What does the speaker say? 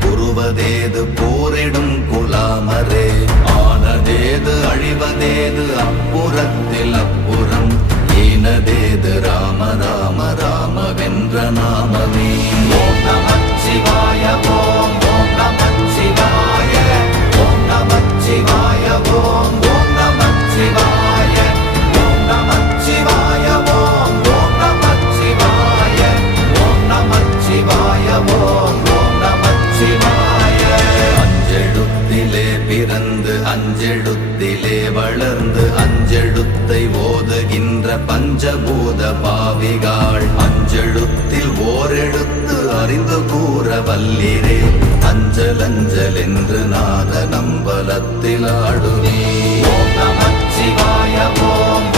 புருவதேது போரிடும் குலாமரே ஆனதேது அழிவதேது அப்புறத்தில் அப்புறம் ஈனதேது ராம ராம ராமவென்ற நாமமே ஓம் நமச்சிவாய ஓம் ஓம் நமச்சிவாய ஓம் நமச்சிவாய ஓம் ஓம் நமச்சிவாய ஓம் நமச்சிவாய ஓம் ஓம் நமச்சிவாய ஓம் நமச்சிவாய ஓம் ஓம் நமச்சிவாய அஞ்செழுத்திலே பிறந்து அஞ்செழுத்திலே வளர்ந்து அஞ்செழுத்தை ஓதுகின்ற பஞ்சபூத பாவிகாள் அஞ்செழுத்தில் ஓரெழுத்து அறிந்து கூற வல்லிரே அஞ்சல் அஞ்சல் என்று நாத நம்பலத்தில் ஆடுவே ஓம் நமச்சிவாய ஓம்